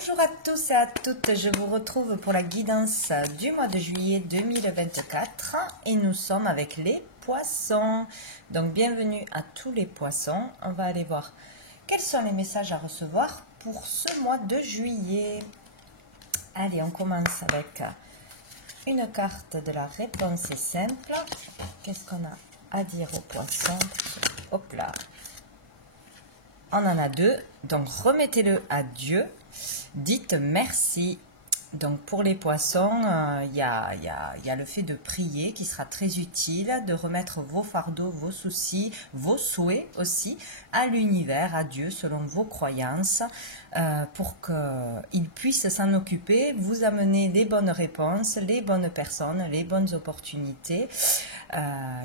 Bonjour à tous et à toutes, je vous retrouve pour la guidance du mois de juillet 2024 et nous sommes avec les poissons. Donc bienvenue à tous les poissons, on va aller voir quels sont les messages à recevoir pour ce mois de juillet. Allez, on commence avec une carte de la réponse est simple. Qu'est-ce qu'on a à dire aux poissons? Hop là. On en a deux, donc remettez-le à Dieu. Dites merci. Donc pour les poissons, il y a le fait de prier qui sera très utile, de remettre vos fardeaux, vos soucis, vos souhaits aussi à l'univers, à Dieu, selon vos croyances, pour qu'il puisse s'en occuper, vous amener les bonnes réponses, les bonnes personnes, les bonnes opportunités,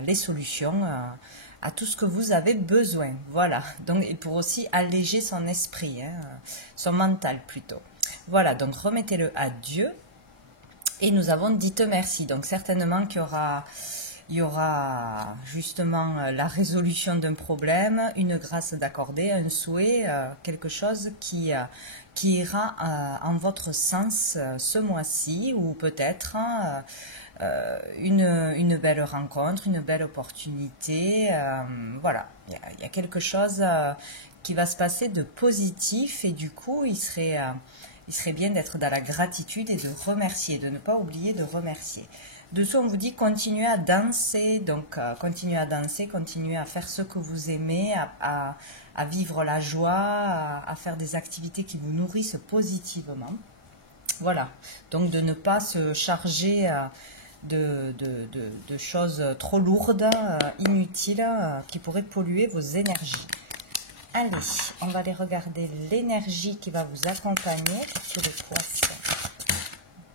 les solutions à tout ce que vous avez besoin. Voilà, donc et pour aussi alléger son esprit, son mental plutôt. Voilà, donc remettez-le à Dieu. Et nous avons dites merci. Donc certainement qu'il y aura justement la résolution d'un problème, une grâce d'accordée, un souhait, quelque chose qui ira en votre sens ce mois-ci, ou peut-être une belle rencontre, une belle opportunité. Voilà, il y a quelque chose qui va se passer de positif et du coup, il serait bien d'être dans la gratitude et de remercier, de ne pas oublier de remercier. Dessous, on vous dit continuez à danser, donc continuez à danser, continuez à faire ce que vous aimez, à vivre la joie, à faire des activités qui vous nourrissent positivement. Voilà, donc de ne pas se charger de choses trop lourdes, inutiles, qui pourraient polluer vos énergies. Allez, on va aller regarder l'énergie qui va vous accompagner sur les poissons.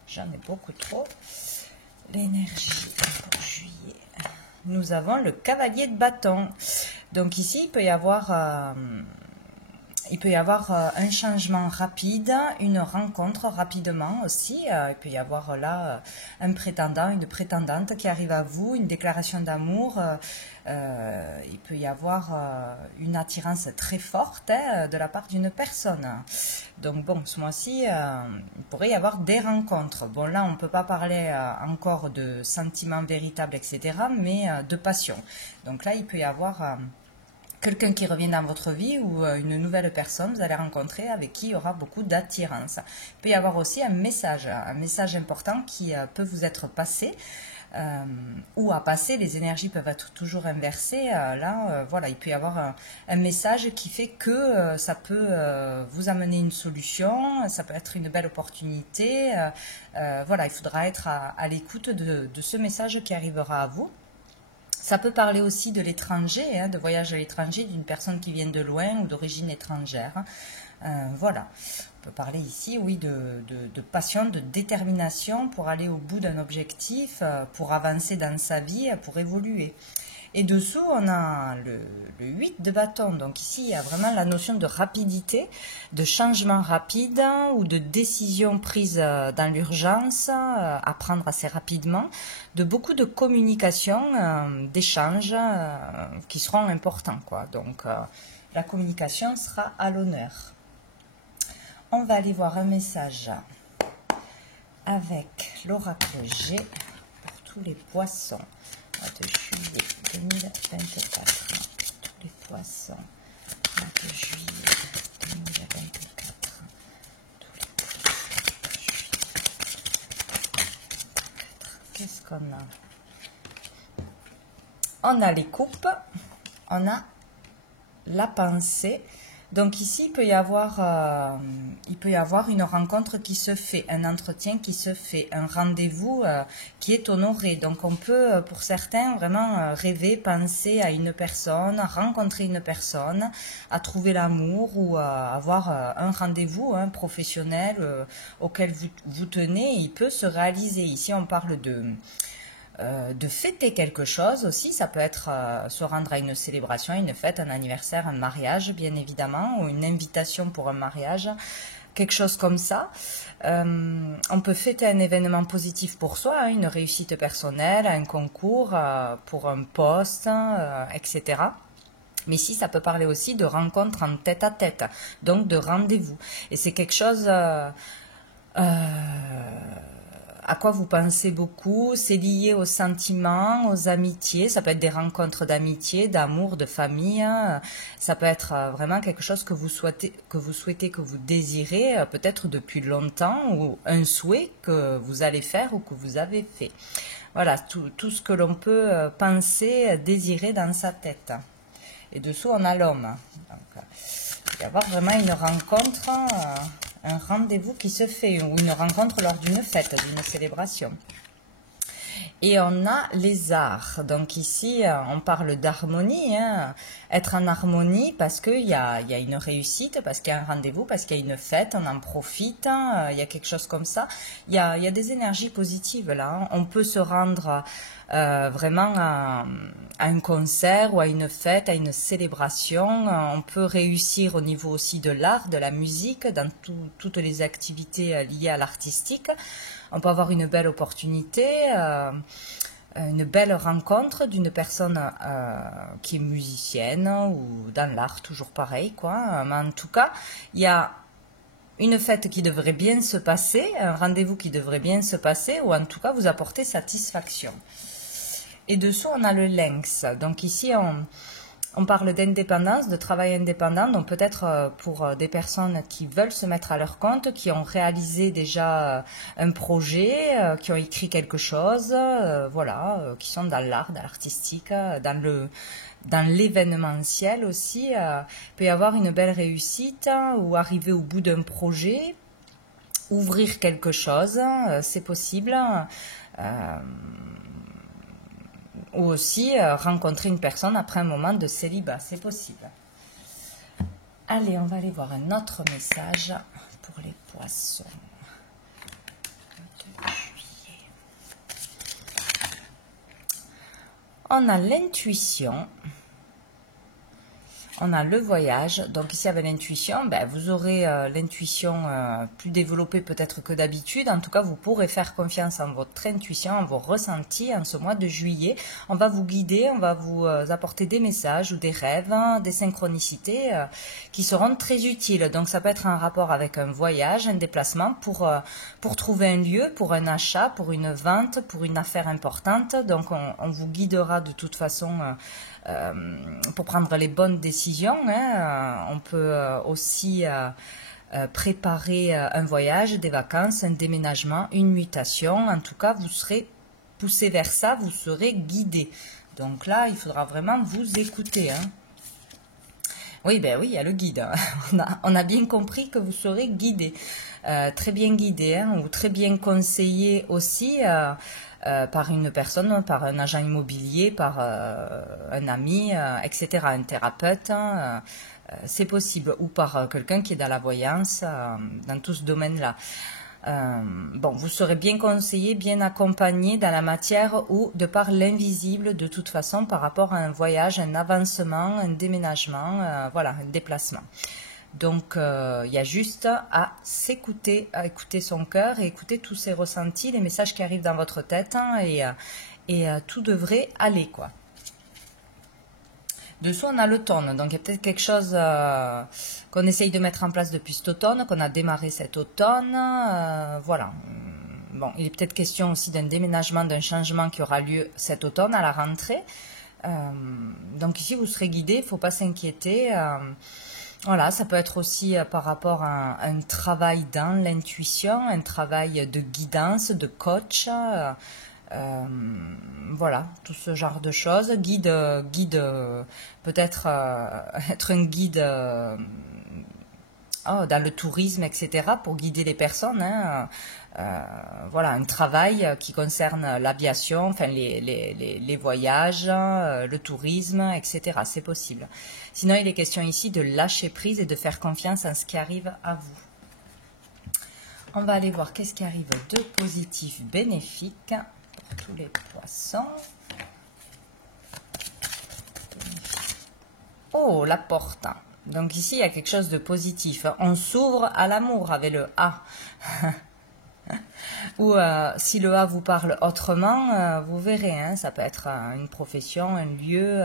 J'en ai beaucoup trop. L'énergie pour juillet. Nous avons le cavalier de bâton. Donc ici, il peut y avoir un changement rapide, une rencontre rapidement aussi. Il peut y avoir là un prétendant, une prétendante qui arrive à vous, une déclaration d'amour. Il peut y avoir une attirance très forte de la part d'une personne. Donc bon, ce mois-ci, il pourrait y avoir des rencontres. Bon là, on ne peut pas parler encore de sentiments véritables, etc., mais de passion. Donc là, il peut y avoir quelqu'un qui revient dans votre vie ou une nouvelle personne vous allez rencontrer avec qui il y aura beaucoup d'attirance. Il peut y avoir aussi un message important qui peut vous être passé ou à passer. Les énergies peuvent être toujours inversées. Voilà, il peut y avoir un message qui fait que ça peut vous amener une solution, ça peut être une belle opportunité. Voilà, il faudra être à l'écoute de ce message qui arrivera à vous. Ça peut parler aussi de l'étranger, de voyage à l'étranger, d'une personne qui vient de loin ou d'origine étrangère. Voilà, on peut parler ici, oui, de passion, de détermination pour aller au bout d'un objectif, pour avancer dans sa vie, pour évoluer. Et dessous, on a le 8 de bâton. Donc ici, il y a vraiment la notion de rapidité, de changement rapide ou de décision prise dans l'urgence, à prendre assez rapidement, de beaucoup de communication, d'échanges qui seront importants, quoi. Donc la communication sera à l'honneur. On va aller voir un message avec l'oracle G pour tous les poissons de juillet 2024. Tous les poissons de juillet 2024. Tous les poissons de juillet. Qu'est-ce qu'on a? On a les coupes, on a la pensée. Donc ici, il peut y avoir une rencontre qui se fait, un entretien qui se fait, un rendez-vous qui est honoré. Donc on peut, pour certains, vraiment rêver, penser à une personne, rencontrer une personne, à trouver l'amour ou à avoir un rendez-vous professionnel auquel vous tenez. Il peut se réaliser. Ici, on parle de fêter quelque chose aussi, ça peut être se rendre à une célébration, une fête, un anniversaire, un mariage bien évidemment, ou une invitation pour un mariage, quelque chose comme ça. On peut fêter un événement positif pour soi, une réussite personnelle, un concours pour un poste, etc. Mais ici, ça peut parler aussi de rencontres en tête-à-tête, donc de rendez-vous. Et c'est quelque chose à quoi vous pensez beaucoup. C'est lié aux sentiments, aux amitiés. Ça peut être des rencontres d'amitié, d'amour, de famille. Ça peut être vraiment quelque chose que vous souhaitez, que vous désirez, peut-être depuis longtemps, ou un souhait que vous allez faire ou que vous avez fait. Voilà, tout ce que l'on peut penser, désirer dans sa tête. Et dessous, on a l'homme. Donc, il va y avoir vraiment une rencontre, un rendez-vous qui se fait, ou une rencontre lors d'une fête, d'une célébration. Et on a les arts. Donc ici, on parle d'harmonie, hein. Être en harmonie parce qu'il y a une réussite, parce qu'il y a un rendez-vous, parce qu'il y a une fête, on en profite, hein. Il y a quelque chose comme ça. Il y a des énergies positives là, hein. On peut se rendre vraiment à un concert ou à une fête, à une célébration. On peut réussir au niveau aussi de l'art, de la musique, dans toutes les activités liées à l'artistique. On peut avoir une belle opportunité, une belle rencontre d'une personne qui est musicienne ou dans l'art, toujours pareil, quoi. Mais en tout cas, il y a une fête qui devrait bien se passer, un rendez-vous qui devrait bien se passer, ou en tout cas vous apporter satisfaction. Et dessous, on a le lynx. Donc ici, on parle d'indépendance, de travail indépendant, donc peut-être pour des personnes qui veulent se mettre à leur compte, qui ont réalisé déjà un projet, qui ont écrit quelque chose, voilà, qui sont dans l'art, dans l'artistique, dans l'événementiel aussi. Il peut y avoir une belle réussite ou arriver au bout d'un projet, ouvrir quelque chose, c'est possible. Ou aussi rencontrer une personne après un moment de célibat, c'est possible. Allez, on va aller voir un autre message pour les poissons. 2 juillet. On a l'intuition. On a le voyage, donc ici avec l'intuition, ben, vous aurez l'intuition plus développée peut-être que d'habitude. En tout cas, vous pourrez faire confiance en votre intuition, en vos ressentis en ce mois de juillet. On va vous guider, on va vous apporter des messages ou des rêves, des synchronicités qui seront très utiles. Donc ça peut être un rapport avec un voyage, un déplacement pour trouver un lieu, pour un achat, pour une vente, pour une affaire importante. Donc on vous guidera de toute façon pour prendre les bonnes décisions, hein. On peut aussi préparer un voyage, des vacances, un déménagement, une mutation. En tout cas, vous serez poussé vers ça, vous serez guidé. Donc là, il faudra vraiment vous écouter, hein. Oui, ben oui, il y a le guide. On a bien compris que vous serez guidé, très bien guidé, hein, ou très bien conseillé aussi. Par une personne, par un agent immobilier, par un ami, etc., un thérapeute, hein, c'est possible, ou par quelqu'un qui est dans la voyance, dans tout ce domaine-là. Bon, vous serez bien conseillé, bien accompagné dans la matière ou de par l'invisible de toute façon par rapport à un voyage, un avancement, un déménagement, voilà, un déplacement. Donc, il y a juste à s'écouter, à écouter son cœur et écouter tous ses ressentis, les messages qui arrivent dans votre tête, hein, et tout devrait aller, quoi. Dessous, on a l'automne. Donc, il y a peut-être quelque chose qu'on essaye de mettre en place depuis cet automne, qu'on a démarré cet automne. Voilà. Bon, il est peut-être question aussi d'un déménagement, d'un changement qui aura lieu cet automne à la rentrée. Donc, ici, vous serez guidé, il ne faut pas s'inquiéter. Voilà, ça peut être aussi par rapport à un travail dans l'intuition, un travail de guidance, de coach, voilà, tout ce genre de choses. Guide peut-être être un guide dans le tourisme, etc., pour guider les personnes, hein. Voilà, un travail qui concerne l'aviation, enfin les voyages, le tourisme, etc. C'est possible. Sinon, il est question ici de lâcher prise et de faire confiance en ce qui arrive à vous. On va aller voir qu'est-ce qui arrive de positif, bénéfique pour tous les poissons. Oh, la porte. Donc ici, il y a quelque chose de positif. On s'ouvre à l'amour avec le A. Ou si le A vous parle autrement, vous verrez, hein, ça peut être une profession, un lieu,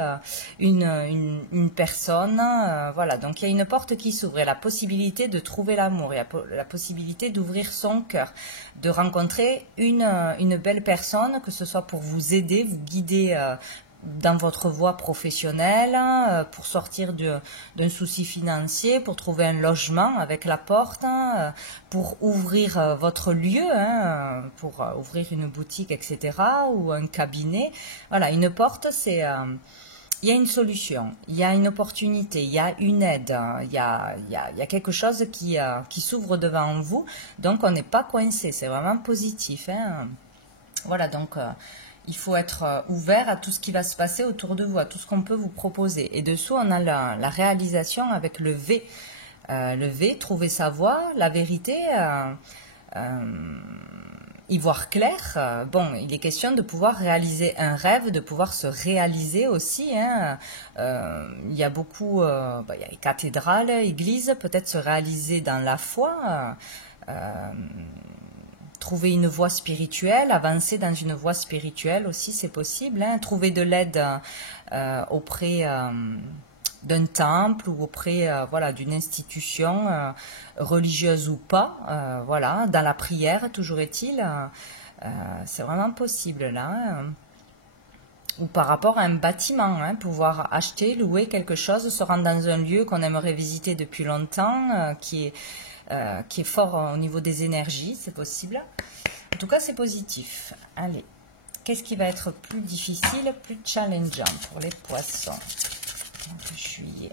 une personne. Voilà, donc il y a une porte qui s'ouvre, il y a la possibilité de trouver l'amour, il y a la possibilité d'ouvrir son cœur, de rencontrer une belle personne, que ce soit pour vous aider, vous guider dans votre voie professionnelle, pour sortir d'un souci financier, pour trouver un logement avec la porte, pour ouvrir votre lieu, pour ouvrir une boutique, etc., ou un cabinet. Voilà, une porte, c'est... il y a une solution, il y a une opportunité, il y a une aide, il y a quelque chose qui s'ouvre devant vous, donc on n'est pas coincé, c'est vraiment positif. Hein. Voilà, donc... il faut être ouvert à tout ce qui va se passer autour de vous, à tout ce qu'on peut vous proposer. Et dessous, on a la réalisation avec le V. Le V, trouver sa voie, la vérité, y voir clair. Bon, il est question de pouvoir réaliser un rêve, de pouvoir se réaliser aussi. Hein. Il y a beaucoup, il y a les cathédrales, églises, peut-être se réaliser dans la foi. Trouver une voie spirituelle, avancer dans une voie spirituelle aussi, c'est possible. Hein. Trouver de l'aide auprès d'un temple ou auprès voilà, d'une institution religieuse ou pas. Voilà, dans la prière, toujours est-il. C'est vraiment possible là. Hein. Ou par rapport à un bâtiment, hein, pouvoir acheter, louer quelque chose, se rendre dans un lieu qu'on aimerait visiter depuis longtemps, qui est fort au niveau des énergies, c'est possible. En tout cas, c'est positif. Allez, qu'est-ce qui va être plus difficile, plus challengeant pour les poissons? Donc, juillet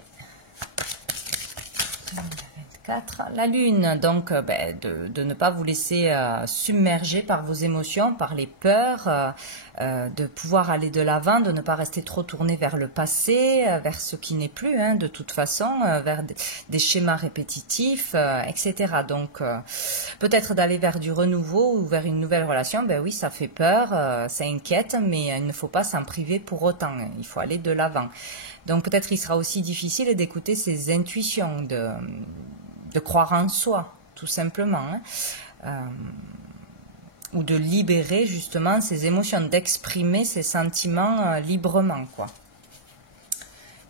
2024. La lune, donc de ne pas vous laisser submerger par vos émotions, par les peurs, de pouvoir aller de l'avant, de ne pas rester trop tourné vers le passé, vers ce qui n'est plus, hein, de toute façon, vers des schémas répétitifs, etc. Donc, peut-être d'aller vers du renouveau ou vers une nouvelle relation, ben oui, ça fait peur, ça inquiète, mais il ne faut pas s'en priver pour autant, il faut aller de l'avant. Donc, peut-être il sera aussi difficile d'écouter ses intuitions, de croire en soi, tout simplement, hein. Ou de libérer justement ses émotions, d'exprimer ses sentiments librement, quoi.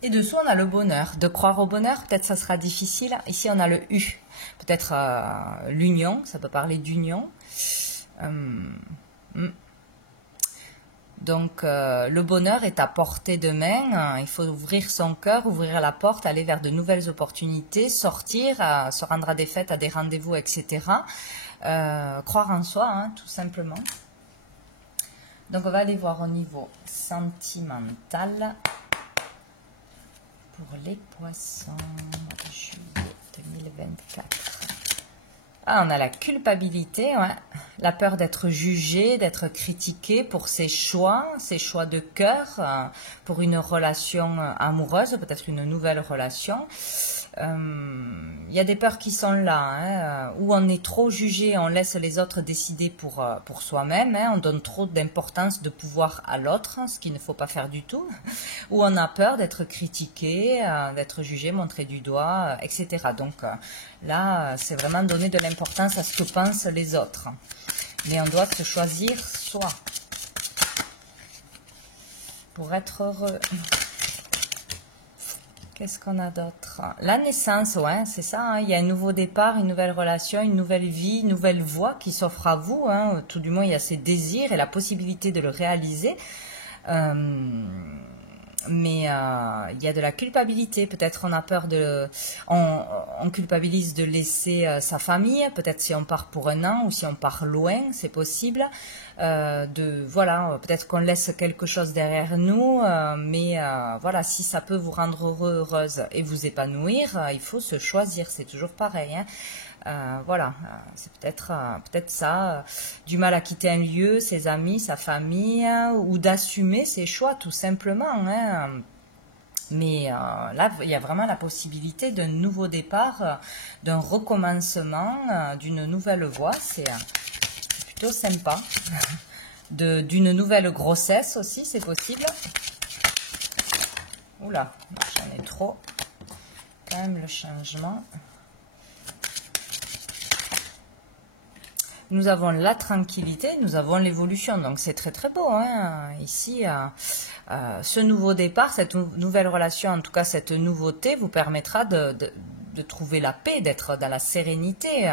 Et dessous, on a le bonheur. De croire au bonheur, peut-être ça sera difficile. Ici, on a le U. Peut-être l'union, ça peut parler d'union. Donc, le bonheur est à portée de main. Il faut ouvrir son cœur, ouvrir la porte, aller vers de nouvelles opportunités, sortir, se rendre à des fêtes, à des rendez-vous, etc. Croire en soi, hein, tout simplement. Donc, on va aller voir au niveau sentimental pour les poissons de juillet 2024. Ah, on a la culpabilité, ouais. La peur d'être jugé, d'être critiqué pour ses choix de cœur, pour une relation amoureuse, peut-être une nouvelle relation. Il y a des peurs qui sont là, hein, où on est trop jugé, on laisse les autres décider pour soi-même, hein, on donne trop d'importance, de pouvoir à l'autre, ce qu'il ne faut pas faire du tout, où on a peur d'être critiqué, d'être jugé, montré du doigt, etc. Donc là, c'est vraiment donner de l'importance à ce que pensent les autres. Mais on doit se choisir soi pour être heureux. Qu'est-ce qu'on a d'autre? La naissance, ouais, c'est ça. Hein, il y a un nouveau départ, une nouvelle relation, une nouvelle vie, une nouvelle voie qui s'offre à vous. Hein, tout du moins, il y a ces désirs et la possibilité de le réaliser. Mais il y a de la culpabilité. Peut-être on a peur on culpabilise de laisser sa famille. Peut-être si on part pour un an ou si on part loin, c'est possible. Voilà, peut-être qu'on laisse quelque chose derrière nous, mais voilà, si ça peut vous rendre heureux, heureuse et vous épanouir, il faut se choisir. C'est toujours pareil. Hein. Voilà, c'est peut-être ça, du mal à quitter un lieu, ses amis, sa famille, ou d'assumer ses choix tout simplement. Hein. Mais là, il y a vraiment la possibilité d'un nouveau départ, d'un recommencement, d'une nouvelle voie. C'est plutôt sympa. D'une nouvelle grossesse aussi, c'est possible. Oula, j'en ai trop. Quand même le changement. nous avons la tranquillité, nous avons l'évolution. Donc c'est très très beau. Hein. Ici, ce nouveau départ, cette nouvelle relation, en tout cas cette nouveauté, vous permettra de trouver la paix, d'être dans la sérénité.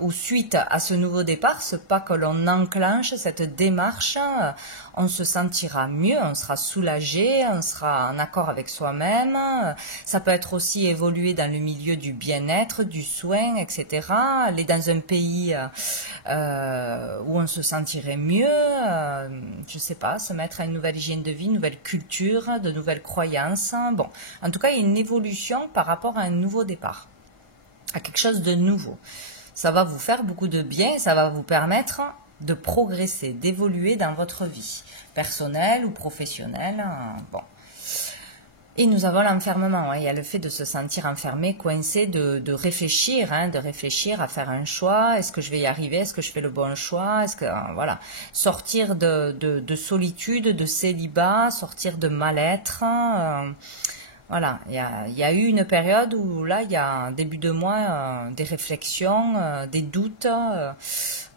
Ou suite à ce nouveau départ, c'est pas que l'on enclenche cette démarche, on se sentira mieux, on sera soulagé, on sera en accord avec soi-même. Ça peut être aussi évoluer dans le milieu du bien-être, du soin, etc. Aller dans un pays où on se sentirait mieux, je sais pas, se mettre à une nouvelle hygiène de vie, une nouvelle culture, de nouvelles croyances. Bon, en tout cas, il y a une évolution par rapport à un nouveau départ, à quelque chose de nouveau. Ça va vous faire beaucoup de bien, ça va vous permettre de progresser, d'évoluer dans votre vie, personnelle ou professionnelle. Bon. Et nous avons l'enfermement, il y a le fait de se sentir enfermé, coincé, de réfléchir, de réfléchir à faire un choix. Est-ce que je vais y arriver? Est-ce que je fais le bon choix? Est-ce que voilà, sortir de solitude, de célibat, sortir de mal-être. Voilà, il y a eu une période où là, il y a un début de mois, des réflexions, des doutes.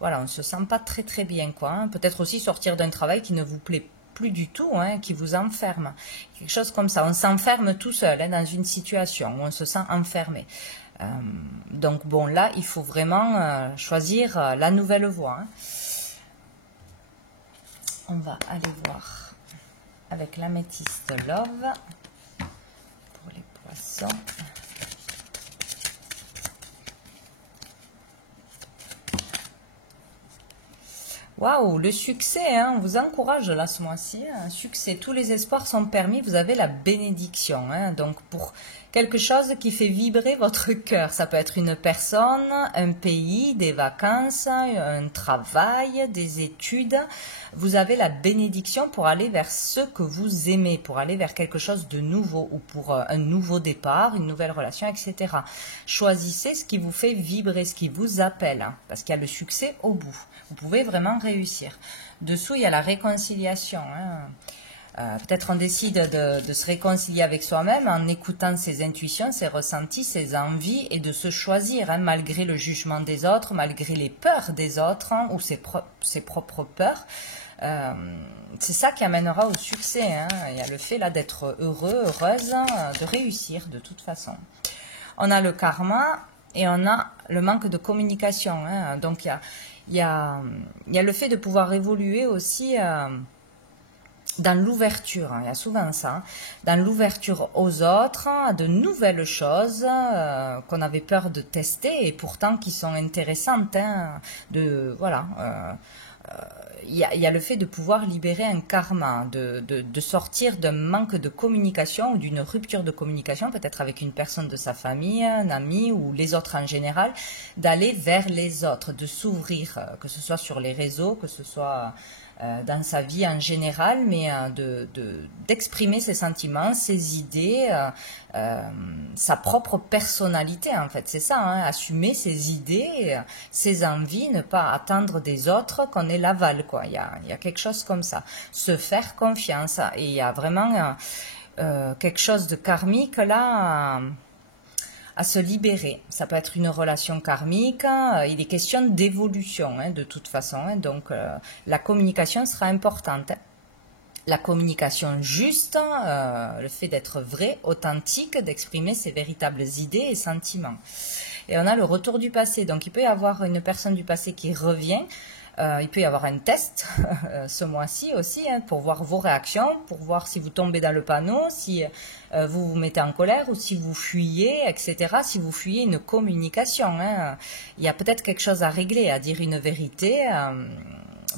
Voilà, on ne se sent pas très très bien, quoi. Peut-être aussi sortir d'un travail qui ne vous plaît plus du tout, qui vous enferme. Quelque chose comme ça. On s'enferme tout seul dans une situation où on se sent enfermé. Donc bon, là, il faut vraiment choisir la nouvelle voie. On va aller voir avec l'améthyste Love. Les poissons. Waouh, le succès, on vous encourage là ce mois-ci. Succès, tous les espoirs sont permis, vous avez la bénédiction. Donc pour quelque chose qui fait vibrer votre cœur, ça peut être une personne, un pays, des vacances, un travail, des études. Vous avez la bénédiction pour aller vers ce que vous aimez, pour aller vers quelque chose de nouveau ou pour un nouveau départ, une nouvelle relation, etc. Choisissez ce qui vous fait vibrer, ce qui vous appelle, parce qu'il y a le succès au bout. Vous pouvez vraiment réussir. Dessous, il y a la réconciliation. Peut-être on décide de se réconcilier avec soi-même en écoutant ses intuitions, ses ressentis, ses envies et de se choisir, malgré le jugement des autres, malgré les peurs des autres ou ses propres peurs. C'est ça qui amènera au succès. Il y a le fait là d'être heureux, heureuse, de réussir de toute façon. On a le karma et on a le manque de communication. Donc il y a le fait de pouvoir évoluer aussi dans l'ouverture, il y a souvent ça, dans l'ouverture aux autres, à de nouvelles choses qu'on avait peur de tester et pourtant qui sont intéressantes. Il y a le fait de pouvoir libérer un karma, de sortir d'un manque de communication ou d'une rupture de communication, peut-être avec une personne de sa famille, un ami ou les autres en général, d'aller vers les autres, de s'ouvrir, que ce soit sur les réseaux, que ce soit dans sa vie en général, mais d'exprimer ses sentiments, ses idées, sa propre personnalité en fait, c'est ça, assumer ses idées, ses envies, ne pas attendre des autres qu'on ait l'aval, quoi. Il y a quelque chose comme ça, se faire confiance, et il y a vraiment quelque chose de karmique là à se libérer. Ça peut être une relation karmique, il est question d'évolution de toute façon, donc la communication sera importante. La communication juste, le fait d'être vrai, authentique, d'exprimer ses véritables idées et sentiments. Et on a le retour du passé, donc il peut y avoir une personne du passé qui revient. Il peut y avoir un test ce mois-ci aussi pour voir vos réactions, pour voir si vous tombez dans le panneau, si vous vous mettez en colère ou si vous fuyez, etc. Si vous fuyez une communication, il y a peut-être quelque chose à régler, à dire une vérité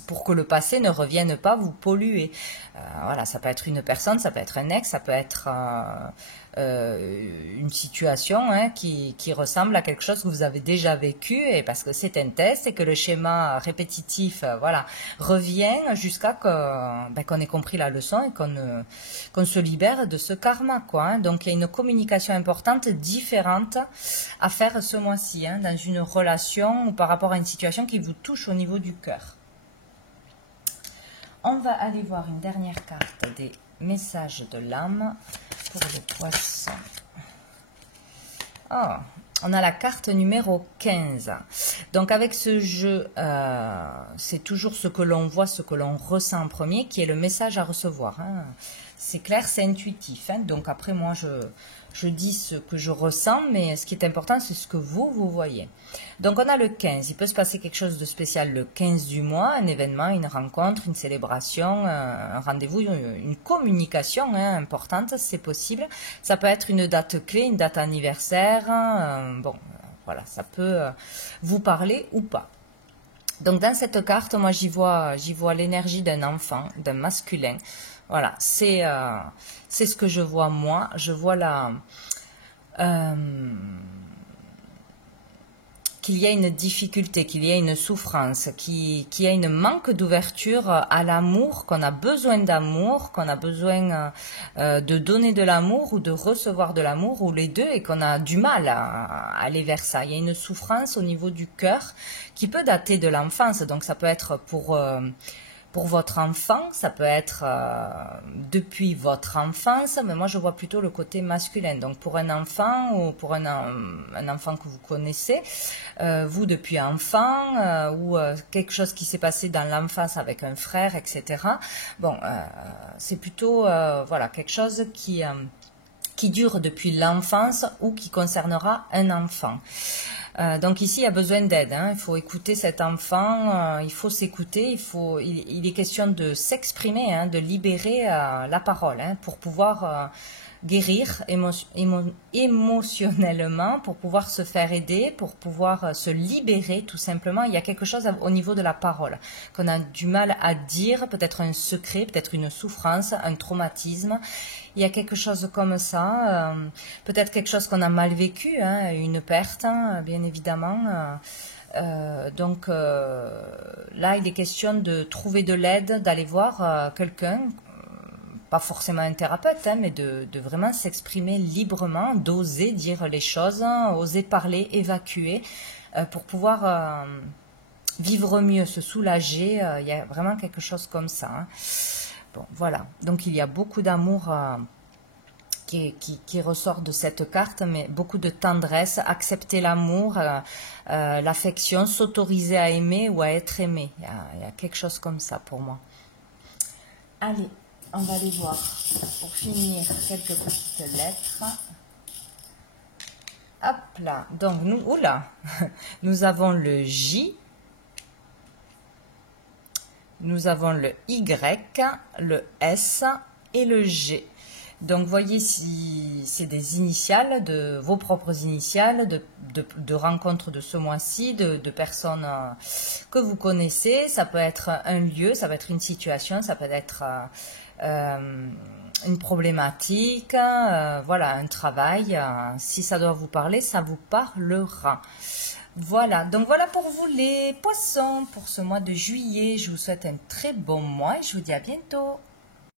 pour que le passé ne revienne pas vous polluer. Voilà, ça peut être une personne, ça peut être un ex, ça peut être une situation qui ressemble à quelque chose que vous avez déjà vécu, et parce que c'est un test et que le schéma répétitif voilà, revient jusqu'à qu'on ait compris la leçon et qu'on se libère de ce karma, quoi. Donc il y a une communication importante, différente à faire ce mois-ci, dans une relation ou par rapport à une situation qui vous touche au niveau du cœur. On va aller voir une dernière carte des messages de l'âme pour le poisson. Oh, on a la carte numéro 15. Donc avec ce jeu, c'est toujours ce que l'on voit, ce que l'on ressent en premier, qui est le message à recevoir. Hein. C'est clair, c'est intuitif. Hein. Donc après, moi, je dis ce que je ressens, mais ce qui est important, c'est ce que vous voyez. Donc on a le 15. Il peut se passer quelque chose de spécial le 15 du mois, un événement, une rencontre, une célébration, un rendez-vous, une communication hein, importante, c'est possible. Ça peut être une date clé, une date anniversaire. Bon, voilà, ça peut vous parler ou pas. Donc dans cette carte, moi j'y vois l'énergie d'un enfant, d'un masculin. Voilà, c'est ce que je vois moi. Je vois qu'il y a une difficulté, qu'il y a une souffrance, qu'il y a une manque d'ouverture à l'amour, qu'on a besoin d'amour, qu'on a besoin de donner de l'amour ou de recevoir de l'amour, ou les deux, et qu'on a du mal à aller vers ça. Il y a une souffrance au niveau du cœur qui peut dater de l'enfance, donc ça peut être pour votre enfant, ça peut être depuis votre enfance, mais moi je vois plutôt le côté masculin. Donc pour un enfant ou pour un enfant que vous connaissez, vous depuis enfant ou quelque chose qui s'est passé dans l'enfance avec un frère, etc. Bon, c'est plutôt voilà quelque chose qui dure depuis l'enfance ou qui concernera un enfant. Donc ici, il y a besoin d'aide. Hein. Il faut écouter cet enfant, il faut s'écouter. Il est question de s'exprimer, hein, de libérer la parole hein, pour pouvoir guérir émotionnellement, pour pouvoir se faire aider, pour pouvoir se libérer tout simplement. Il y a quelque chose au niveau de la parole qu'on a du mal à dire, peut-être un secret, peut-être une souffrance, un traumatisme. Il y a quelque chose comme ça, peut-être quelque chose qu'on a mal vécu, hein, une perte, hein, bien évidemment. Donc là, il est question de trouver de l'aide, d'aller voir quelqu'un, pas forcément un thérapeute, hein, mais de vraiment s'exprimer librement, d'oser dire les choses, oser parler, évacuer, pour pouvoir vivre mieux, se soulager. Il y a vraiment quelque chose comme ça. Hein. Bon, voilà. Donc il y a beaucoup d'amour qui ressort de cette carte, mais beaucoup de tendresse, accepter l'amour, l'affection, s'autoriser à aimer ou à être aimé. Il y a quelque chose comme ça pour moi. Allez, on va aller voir pour finir quelques petites lettres. Hop là, donc nous avons le J, nous avons le Y, le S et le G. Donc, voyez si c'est des initiales, de vos propres initiales, de rencontres de ce mois-ci, de personnes que vous connaissez. Ça peut être un lieu, ça peut être une situation, ça peut être une problématique, voilà, un travail. Si ça doit vous parler, ça vous parlera. Voilà, donc voilà pour vous les poissons pour ce mois de juillet. Je vous souhaite un très bon mois et je vous dis à bientôt.